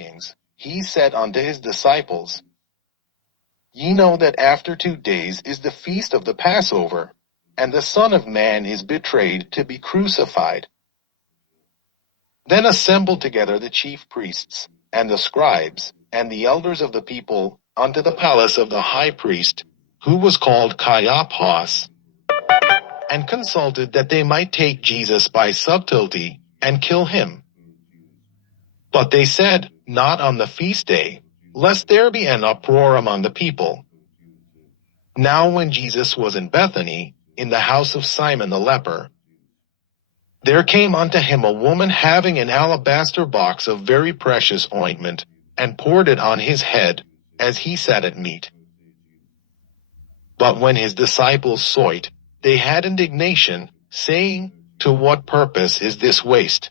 Kings, he said unto his disciples, Ye know that after 2 days is the feast of the Passover, and the Son of Man is betrayed to be crucified. Then assembled together the chief priests, and the scribes, and the elders of the people, unto the palace of the high priest, who was called Caiaphas, and consulted that they might take Jesus by subtlety, and kill him. But they said, Not on the feast day, lest there be an uproar among the people. Now when Jesus was in Bethany, in the house of Simon the leper, there came unto him a woman having an alabaster box of very precious ointment, and poured it on his head, as he sat at meat. But when his disciples saw it, they had indignation, saying, To what purpose is this waste?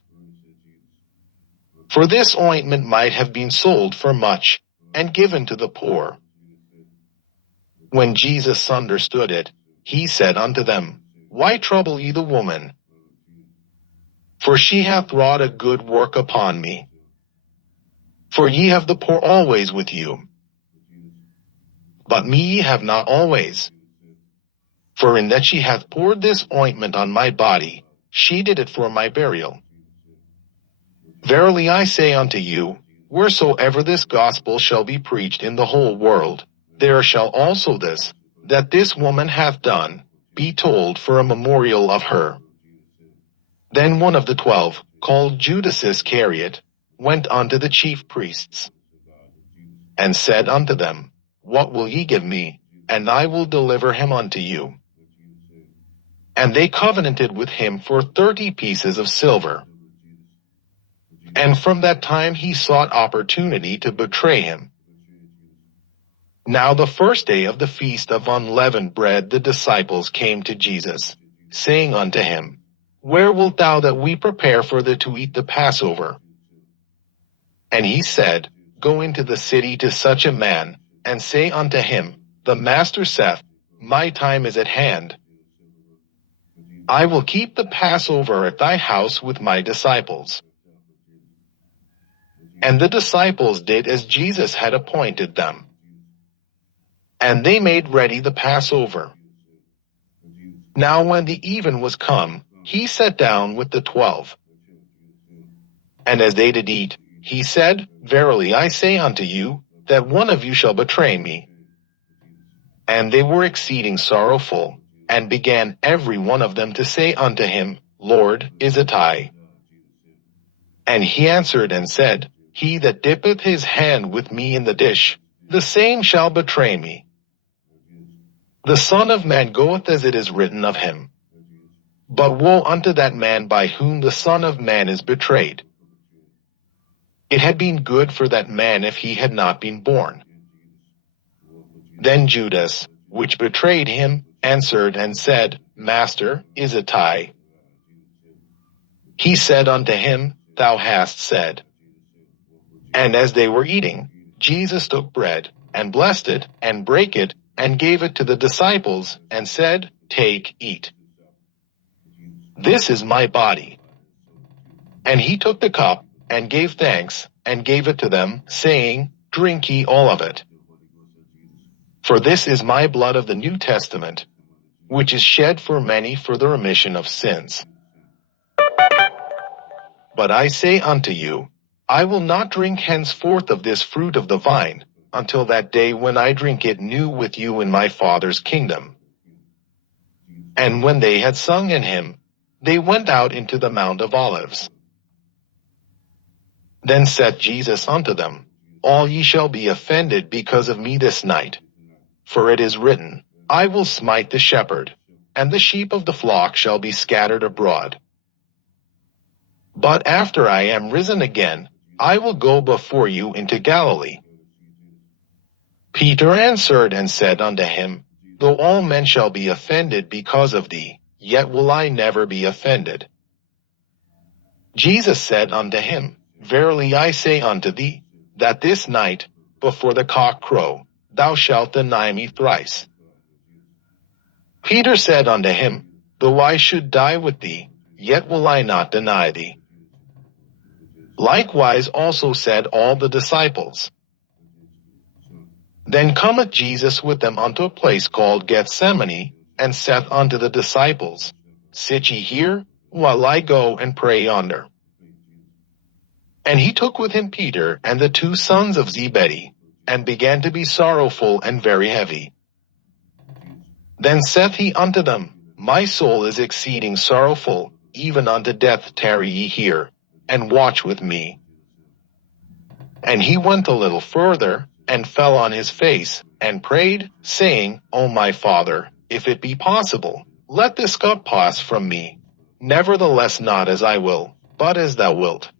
For this ointment might have been sold for much, and given to the poor. When Jesus understood it, he said unto them, Why trouble ye the woman? For she hath wrought a good work upon me. For ye have the poor always with you, but me ye have not always. For in that she hath poured this ointment on my body, she did it for my burial. Verily I say unto you, wheresoever this gospel shall be preached in the whole world, there shall also this, that this woman hath done, be told for a memorial of her. Then one of the 12, called Judas Iscariot, went unto the chief priests, and said unto them, What will ye give me, and I will deliver him unto you? And they covenanted with him for 30 pieces of silver. And from that time he sought opportunity to betray him. Now the first day of the feast of unleavened bread the disciples came to Jesus, saying unto him, Where wilt thou that we prepare for thee to eat the Passover? And he said, Go into the city to such a man, and say unto him, The Master saith, My time is at hand. I will keep the Passover at thy house with my disciples. And the disciples did as Jesus had appointed them. And they made ready the Passover. Now when the even was come, he sat down with the 12. And as they did eat, he said, Verily I say unto you, that one of you shall betray me. And they were exceeding sorrowful, and began every one of them to say unto him, Lord, is it I? And he answered and said, He that dippeth his hand with me in the dish, the same shall betray me. The Son of Man goeth as it is written of him. But woe unto that man by whom the Son of Man is betrayed. It had been good for that man if he had not been born. Then Judas, which betrayed him, answered and said, Master, is it I? He said unto him, Thou hast said. And as they were eating, Jesus took bread, and blessed it, and brake it, and gave it to the disciples, and said, Take, eat. This is my body. And he took the cup, and gave thanks, and gave it to them, saying, Drink ye all of it. For this is my blood of the New Testament, which is shed for many for the remission of sins. But I say unto you, I will not drink henceforth of this fruit of the vine, until that day when I drink it new with you in my Father's kingdom. And when they had sung in him, they went out into the Mount of Olives. Then said Jesus unto them, All ye shall be offended because of me this night. For it is written, I will smite the shepherd, and the sheep of the flock shall be scattered abroad. But after I am risen again, I will go before you into Galilee. Peter answered and said unto him, Though all men shall be offended because of thee, yet will I never be offended. Jesus said unto him, Verily I say unto thee, that this night, before the cock crow, thou shalt deny me thrice. Peter said unto him, Though I should die with thee, yet will I not deny thee. Likewise also said all the disciples. Then cometh Jesus with them unto a place called Gethsemane, and saith unto the disciples, Sit ye here, while I go and pray yonder. And he took with him Peter and the 2 sons of Zebedee, and began to be sorrowful and very heavy. Then saith he unto them, My soul is exceeding sorrowful, even unto death. Tarry ye here, and watch with me. And he went a little further, and fell on his face, and prayed, saying, O my Father, if it be possible, let this cup pass from me. Nevertheless not as I will, but as thou wilt.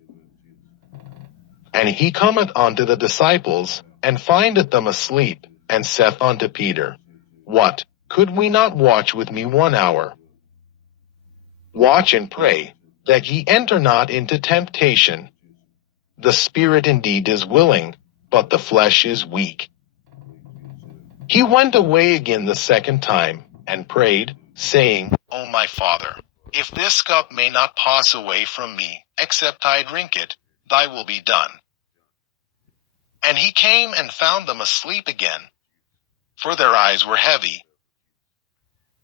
And he cometh unto the disciples, and findeth them asleep, and saith unto Peter, What, could we not watch with me 1 hour? Watch and pray, that ye enter not into temptation. The spirit indeed is willing, but the flesh is weak. He went away again the 2nd time, and prayed, saying, O my Father, if this cup may not pass away from me, except I drink it, thy will be done. And he came and found them asleep again, for their eyes were heavy.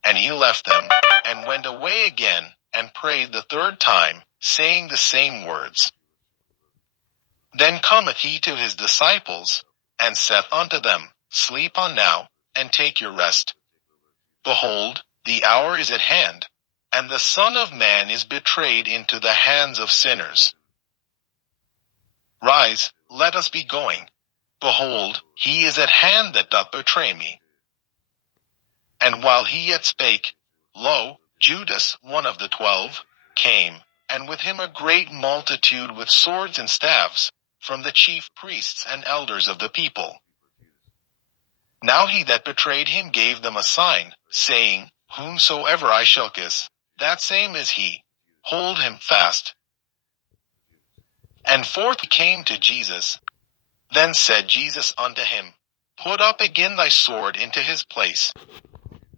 And he left them, and went away again, and prayed the 3rd time, saying the same words. Then cometh he to his disciples, and saith unto them, Sleep on now, and take your rest. Behold, the hour is at hand, and the Son of Man is betrayed into the hands of sinners. Rise, let us be going. Behold, he is at hand that doth betray me. And while he yet spake, lo, Judas, one of the 12, came, and with him a great multitude with swords and staves, from the chief priests and elders of the people. Now he that betrayed him gave them a sign, saying, Whomsoever I shall kiss, that same is he. Hold him fast. And forth he came to Jesus. Then said Jesus unto him, Put up again thy sword into his place.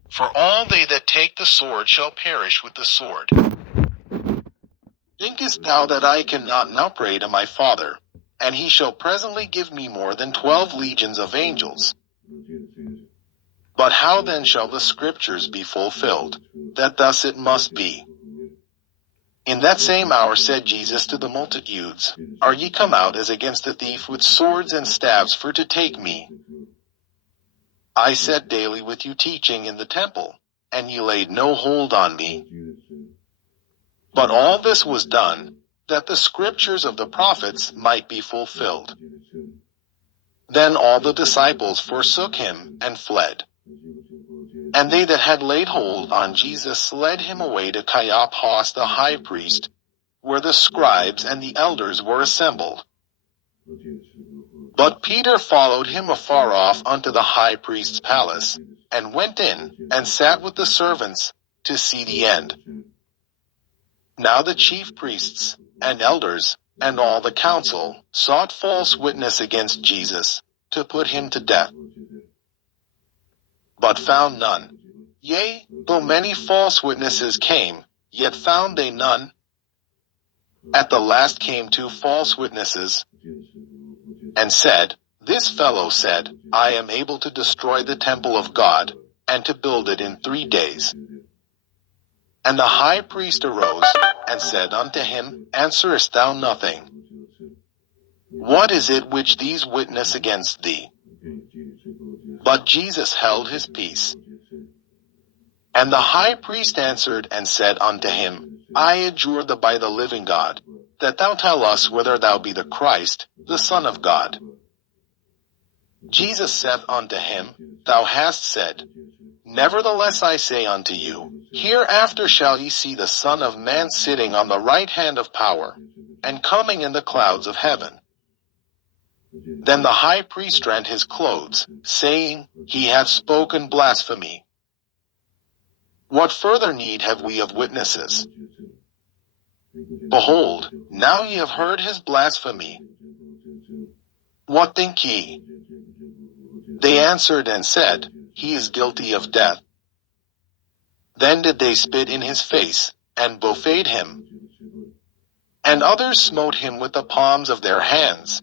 For all they that take the sword shall perish with the sword. Thinkest thou that I cannot now pray to my Father, and he shall presently give me more than 12 legions of angels? But how then shall the scriptures be fulfilled, that thus it must be? In that same hour said Jesus to the multitudes, Are ye come out as against a thief with swords and staves for to take me? I sat daily with you teaching in the temple, and ye laid no hold on me. But all this was done, that the scriptures of the prophets might be fulfilled. Then all the disciples forsook him, and fled. And they that had laid hold on Jesus led him away to Caiaphas the high priest, where the scribes and the elders were assembled. But Peter followed him afar off unto the high priest's palace, and went in, and sat with the servants, to see the end. Now the chief priests, and elders, and all the council, sought false witness against Jesus, to put him to death. But found none. Yea, though many false witnesses came, yet found they none. At the last came 2 false witnesses, and said, This fellow said, I am able to destroy the temple of God, and to build it in 3 days. And the high priest arose, and said unto him, Answerest thou nothing? What is it which these witness against thee? But Jesus held his peace. And the high priest answered and said unto him, I adjure thee by the living God, that thou tell us whether thou be the Christ, the Son of God. Jesus saith unto him, Thou hast said. Nevertheless I say unto you, hereafter shall ye see the Son of Man sitting on the right hand of power, and coming in the clouds of heaven. Then the high priest rent his clothes, saying, He hath spoken blasphemy. What further need have we of witnesses? Behold, now ye have heard his blasphemy. What think ye? They answered and said, He is guilty of death. Then did they spit in his face, and buffeted him. And others smote him with the palms of their hands,